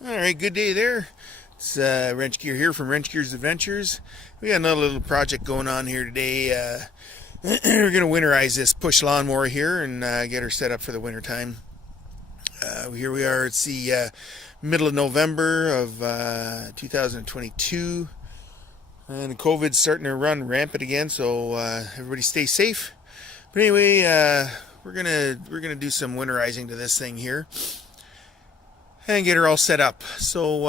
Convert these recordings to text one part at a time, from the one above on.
All right, good day there. It's Wrench Gear here from Wrench Gear's Adventures. We got another little project going on here today. We're going to winterize this push lawnmower here and get her set up for the winter time. Here we are. It's the middle of November of 2022, and COVID's starting to run rampant again. So everybody stay safe. But anyway, we're gonna do some winterizing to this thing here and get her all set up. So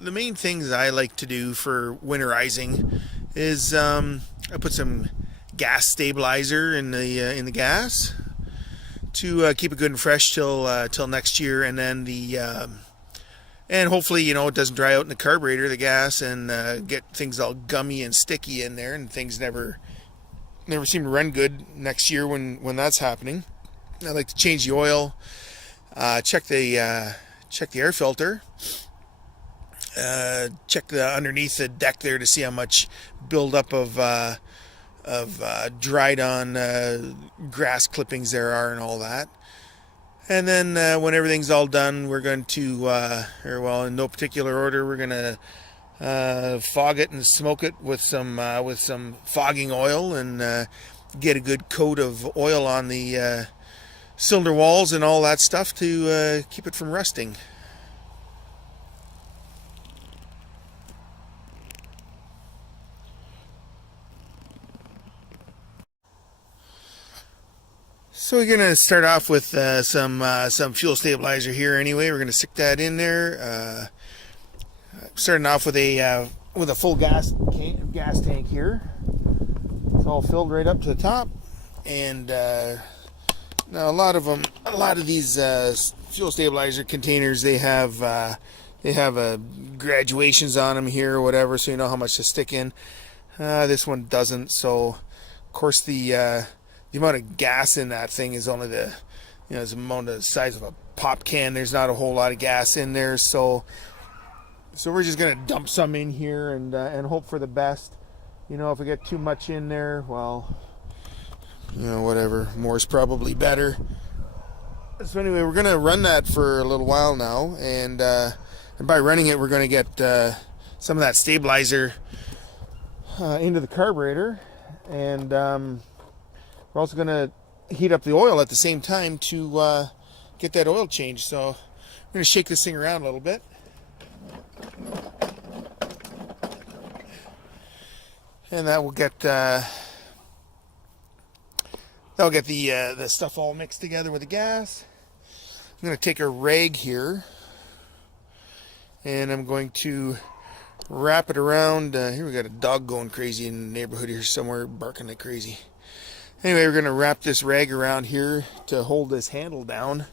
the main things I like to do for winterizing is I put some gas stabilizer in the gas to keep it good and fresh till next year, and then and hopefully it doesn't dry out in the carburetor, the gas, and get things all gummy and sticky in there, and things never seem to run good next year when that's happening. I like to change the oil, check the air filter, check the underneath the deck there to see how much buildup of dried on grass clippings there are and all that. And then when everything's all done, we're going to, in no particular order, we're going to fog it and smoke it with some fogging oil, and get a good coat of oil on the cylinder walls and all that stuff to keep it from rusting. So we're gonna start off with some fuel stabilizer here. Anyway, we're gonna stick that in there. Starting off with a full gas tank here. It's all filled right up to the top, and now a lot of these fuel stabilizer containers, they have graduations on them here or whatever, so you know how much to stick in. This one doesn't, so of course the amount of gas in that thing is only it's the size of a pop can. There's not a whole lot of gas in there, so we're just gonna dump some in here and hope for the best. If we get too much in there, well, whatever, more's probably better. So anyway, we're gonna run that for a little while now, and by running it, we're gonna get some of that stabilizer into the carburetor, and we're also gonna heat up the oil at the same time to get that oil changed. So I'm gonna shake this thing around a little bit. And that will get the stuff all mixed together with the gas. I'm going to take a rag here, and I'm going to wrap it around. Here we got a dog going crazy in the neighborhood here somewhere, barking like crazy. Anyway, we're going to wrap this rag around here to hold this handle down,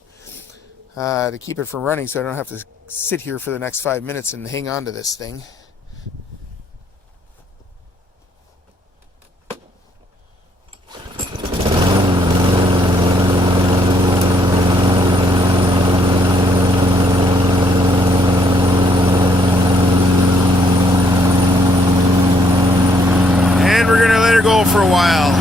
to keep it from running, so I don't have to sit here for the next 5 minutes and hang on to this thing. Go for a while.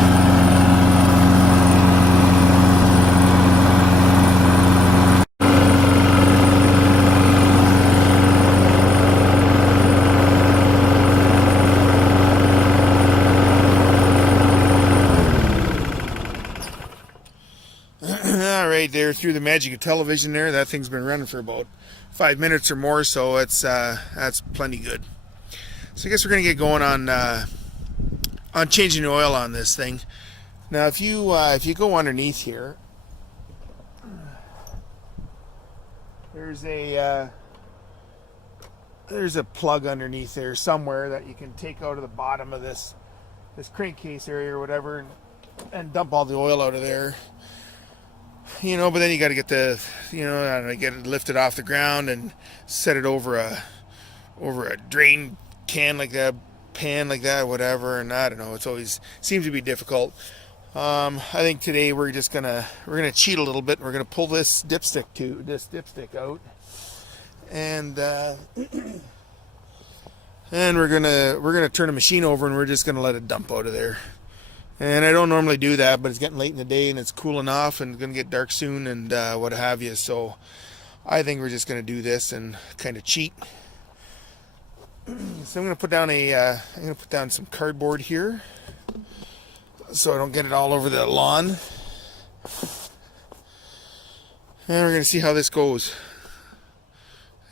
All right, there, through the magic of television there, that thing's been running for about 5 minutes or more, so it's that's plenty good. So I guess we're gonna get going on changing the oil on this thing. Now, if you go underneath here, there's a plug underneath there somewhere that you can take out of the bottom of this crankcase area or whatever, and dump all the oil out of there. But then you got to get get it lifted off the ground and set it over a drain can like that, pan like that, whatever, and I don't know, it's always seems to be difficult. I think today we're gonna cheat a little bit. We're gonna pull this dipstick out, and we're gonna turn the machine over, and we're just gonna let it dump out of there. And I don't normally do that, but it's getting late in the day and it's cooling off and it's gonna get dark soon and what have you. So I think we're just going to do this and kind of cheat. So I'm going to put down some cardboard here so I don't get it all over the lawn. And we're going to see how this goes.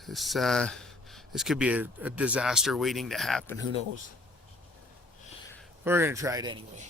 This could be a disaster waiting to happen. Who knows? We're going to try it anyway.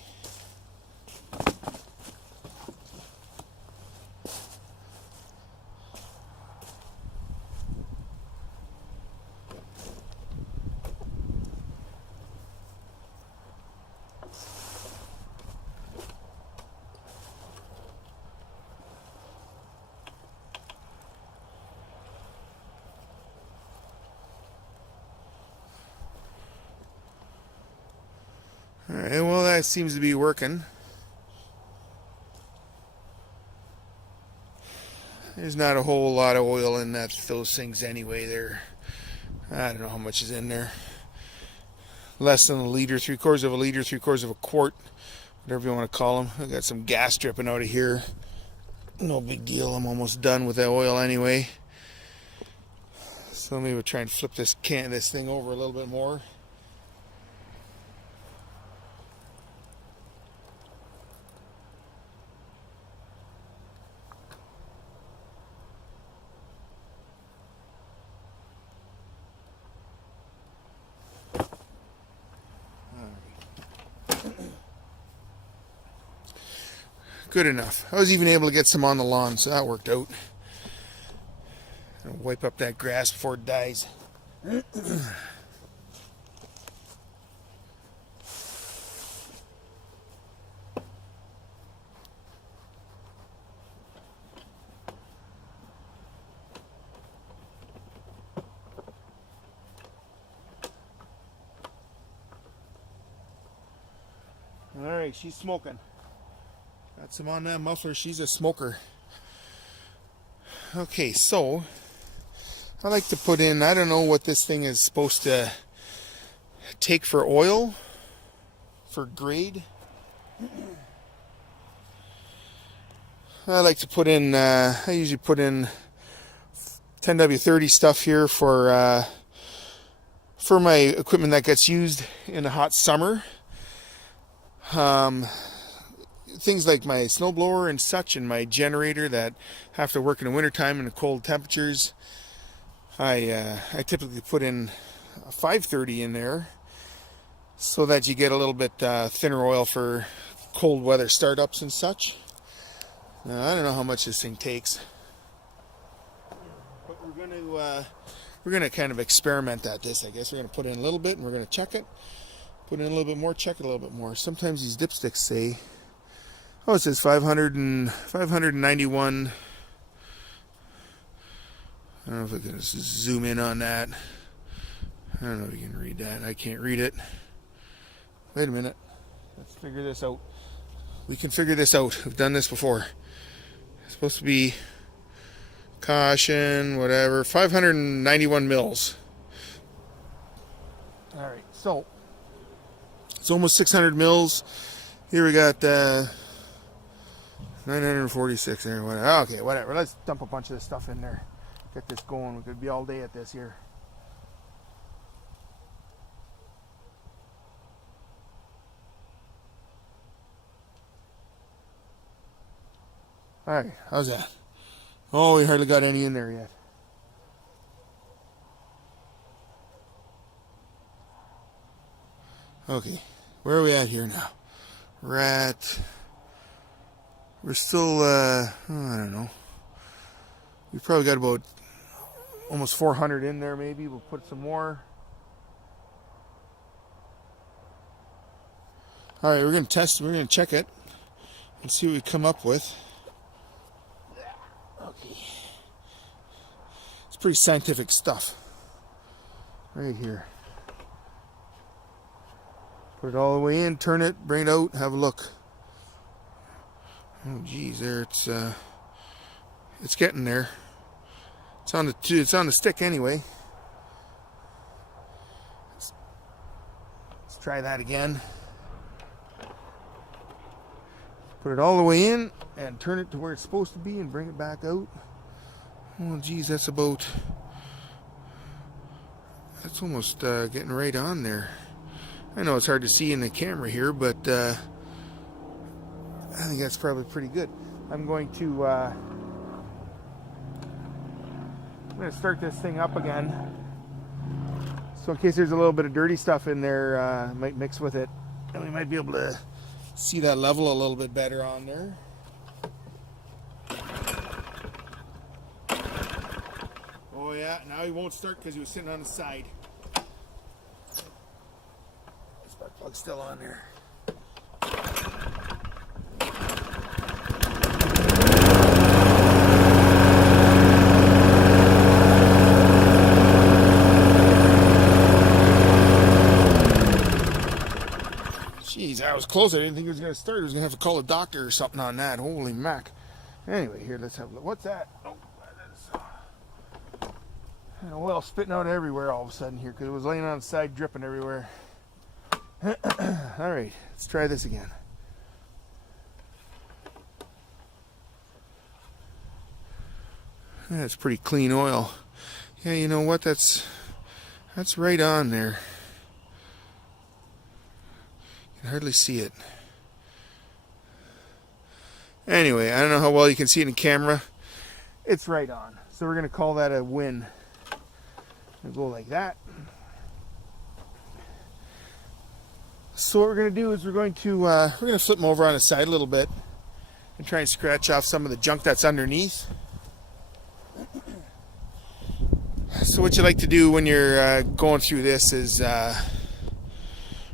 Alright, well, that seems to be working. There's not a whole lot of oil in those things anyway. I don't know how much is in there. Less than a liter, 3/4 of a liter, 3/4 of a quart, whatever you want to call them. I got some gas dripping out of here. No big deal. I'm almost done with that oil anyway. So maybe we'll try and flip this thing over a little bit more. Good enough. I was even able to get some on the lawn, so that worked out. I'll wipe up that grass before it dies. Alright, she's smoking. Got some on that muffler. She's a smoker. Okay, so I like to put in, I don't know what this thing is supposed to take for oil, for grade. I like to put in, I usually put in 10W30 stuff here for my equipment that gets used in the hot summer. Things like my snowblower and such, and my generator that have to work in the wintertime in the cold temperatures. I typically put in 530 in there so that you get a little bit thinner oil for cold weather startups and such. Now, I don't know how much this thing takes, but we're gonna kind of experiment at this. I guess we're gonna put in a little bit and we're gonna check it. Put in a little bit more, check it a little bit more. Sometimes these dipsticks say, oh, it says 591. I don't know if I can zoom in on that. I don't know if you can read that. I can't read it. Wait a minute. Let's figure this out. We can figure this out. We've done this before. It's supposed to be caution, whatever. 591 mils. All right, so it's almost 600 mils. Here we got 946 there. Okay, whatever. Let's dump a bunch of this stuff in there. Get this going. We could be all day at this here. All right, how's that? Oh, we hardly got any in there yet. Okay, where are we at here now? We're still, I don't know. We've probably got about almost 400 in there maybe. We'll put some more. All right, we're going to test, we're going to check it and see what we come up with. Okay. It's pretty scientific stuff. Right here. Put it all the way in, turn it, bring it out, have a look. Oh geez, there it's getting there. It's on the stick anyway. Let's try that again. Put it all the way in and turn it to where it's supposed to be and bring it back out. Oh geez, that's almost getting right on there. I know it's hard to see in the camera here, but I think that's probably pretty good. I'm going to start this thing up again. So in case there's a little bit of dirty stuff in there, I might mix with it. And we might be able to see that level a little bit better on there. Oh yeah, now he won't start because he was sitting on the side. The spark plug's still on there. Jeez, I was close. I didn't think it was going to start. I was going to have to call a doctor or something on that. Holy mac. Anyway, here, let's have a look. What's that? Oh, that is oil spitting out everywhere all of a sudden here because it was laying on the side dripping everywhere. All right, let's try this again. That's pretty clean oil. Yeah, you know what? That's right on there. You can hardly see it. Anyway, I don't know how well you can see it in camera. It's right on. So we're going to call that a win. We'll go like that. So what we're going to do is we're going to flip them over on the side a little bit and try and scratch off some of the junk that's underneath. So what you like to do when you're going through this is we're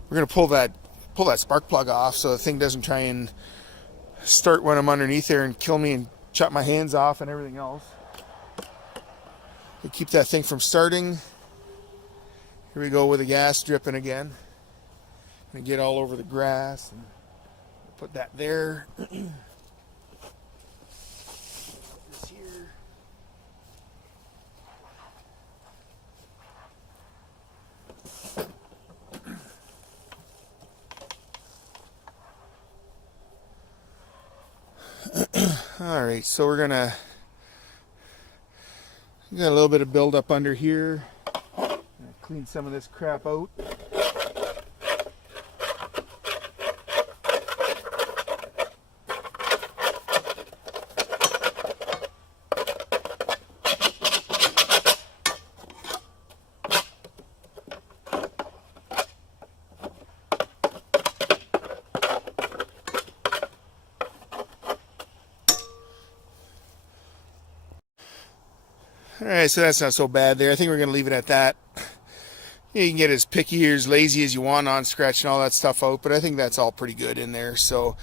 going to pull that spark plug off so the thing doesn't try and start when I'm underneath there and kill me and chop my hands off and everything else. We keep that thing from starting. Here we go with the gas dripping again. And get all over the grass and put that there. Put this here. All right, so we're gonna got a little bit of buildup under here. Clean some of this crap out. Alright, so that's not so bad there. I think we're going to leave it at that. You can get as picky or as lazy as you want on scratching all that stuff out, but I think that's all pretty good in there. So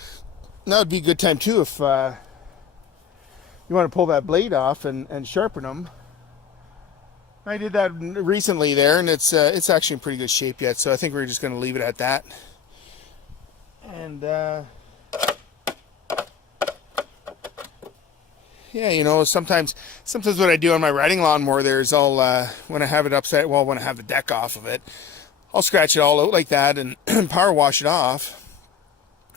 that would be a good time too if you want to pull that blade off and sharpen them. I did that recently there, and it's actually in pretty good shape yet, so I think we're just going to leave it at that. And yeah, you know, sometimes what I do on my riding lawnmower there is I'll when I have it upside, well, when I have the deck off of it, I'll scratch it all out like that and power wash it off,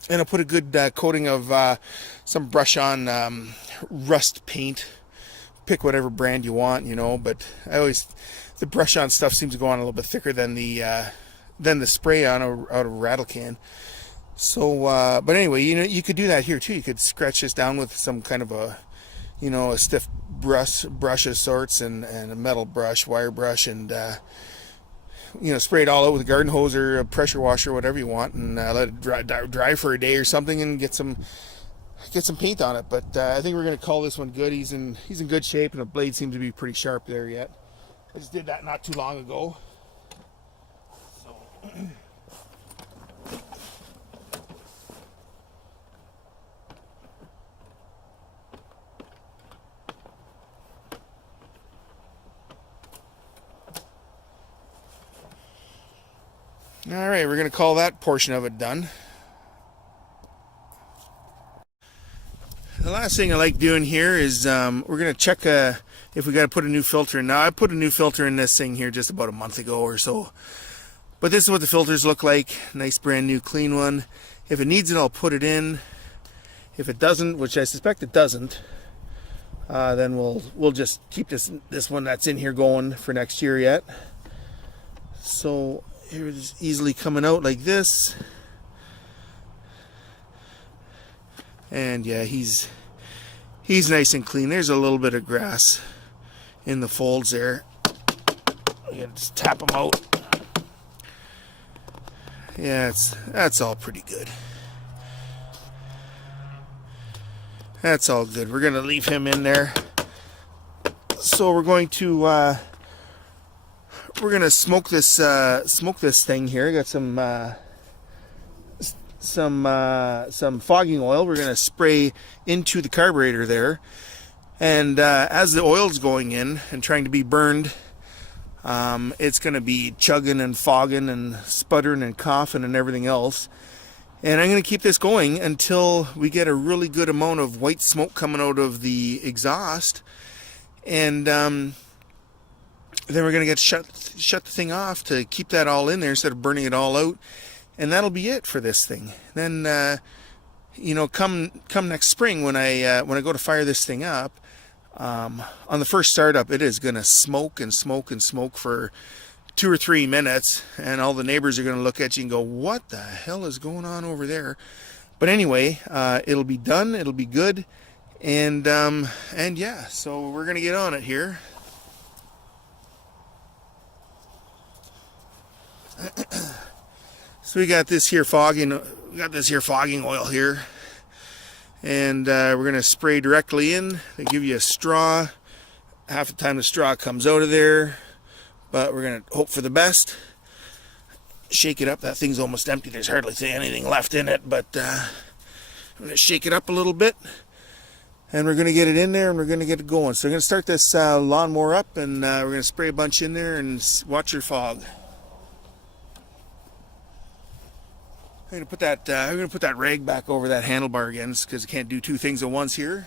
and I'll put a good coating of some brush on rust paint. Pick whatever brand you want, you know, but the brush on stuff seems to go on a little bit thicker than the spray on out of a rattle can. So but anyway, you know, you could do that here too. You could scratch this down with some kind of a, you know, a stiff brush of sorts and a metal brush, wire brush, and you know, spray it all out with a garden hose or a pressure washer, whatever you want, and let it dry for a day or something, and get some paint on it. But I think we're going to call this one good. He's in good shape, and the blade seems to be pretty sharp there yet. I just did that not too long ago. So all right, we're going to call that portion of it done. The last thing I like doing here is we're going to check if we got to put a new filter in. Now, I put a new filter in this thing here just about a month ago or so. But this is what the filters look like. Nice brand new clean one. If it needs it, I'll put it in. If it doesn't, which I suspect it doesn't, then we'll just keep this one that's in here going for next year yet. So here it is, easily coming out like this. And yeah, he's nice and clean. There's a little bit of grass in the folds there. You gotta just tap them out. Yeah, that's all pretty good. That's all good. We're gonna leave him in there. So we're going to smoke this thing here. I got some fogging oil. We're gonna spray into the carburetor there, and as the oil's going in and trying to be burned, it's gonna be chugging and fogging and sputtering and coughing and everything else. And I'm going to keep this going until we get a really good amount of white smoke coming out of the exhaust. And then we're going to shut the thing off to keep that all in there instead of burning it all out. And that'll be it for this thing. Then, come next spring when I go to fire this thing up, on the first startup, it is going to smoke and smoke and smoke for 2 or 3 minutes, and all the neighbors are going to look at you and go, what the hell is going on over there? But anyway, it'll be done, it'll be good, and yeah, so we're going to get on it here. So we got this here fogging oil here, and we're going to spray directly in. They give you a straw. Half the time the straw comes out of there, but we're going to hope for the best. Shake it up. That thing's almost empty. There's hardly anything left in it, but I'm going to shake it up a little bit, and we're going to get it in there, and we're going to get it going. So we're going to start this lawnmower up, and we're going to spray a bunch in there and watch your fog. I'm going to put that rag back over that handlebar again, because I can't do 2 things at once here.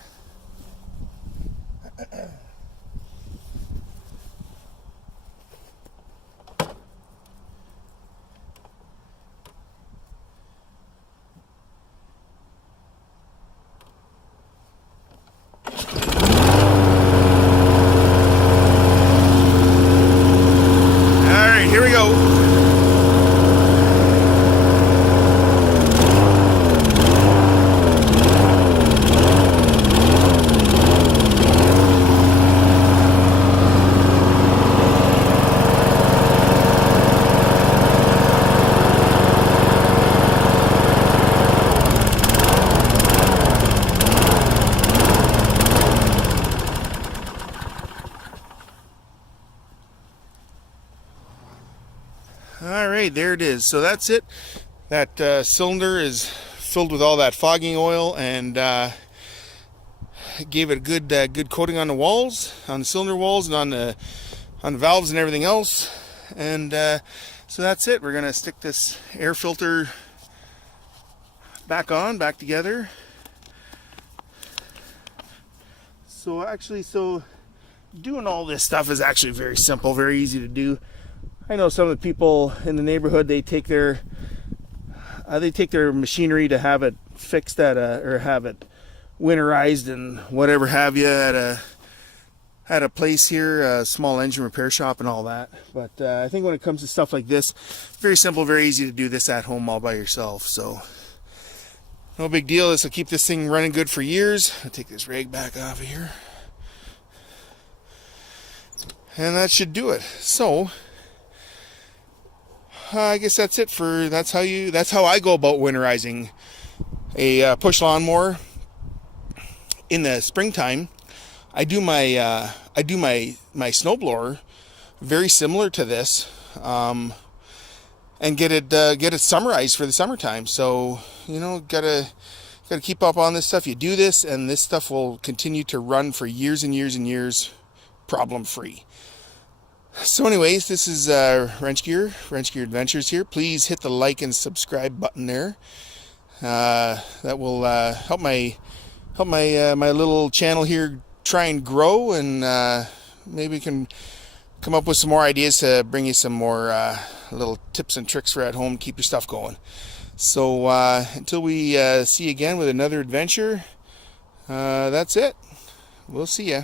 Alright, there it is. So that's it. That cylinder is filled with all that fogging oil, and gave it a good coating on the walls, on the cylinder walls, and on the valves and everything else. And so that's it. We're going to stick this air filter back together. So doing all this stuff is actually very simple, very easy to do. I know some of the people in the neighborhood, they take their machinery to have it fixed or have it winterized and whatever have you at a place here, a small engine repair shop and all that. But I think when it comes to stuff like this, very simple, very easy to do this at home all by yourself. So no big deal. This will keep this thing running good for years. I'll take this rag back off of here, and that should do it. So I guess that's it that's how I go about winterizing a push lawnmower. In the springtime, I do my snowblower very similar to this, and get it summarized for the summertime. So gotta keep up on this stuff. You do this, and this stuff will continue to run for years and years and years, problem free. So anyways, this is Wrench Gear Adventures here. Please hit the like and subscribe button there. That will help my little channel here try and grow, and maybe we can come up with some more ideas to bring you some more little tips and tricks for at home. Keep your stuff going. So until we see you again with another adventure, that's it. we'll see ya.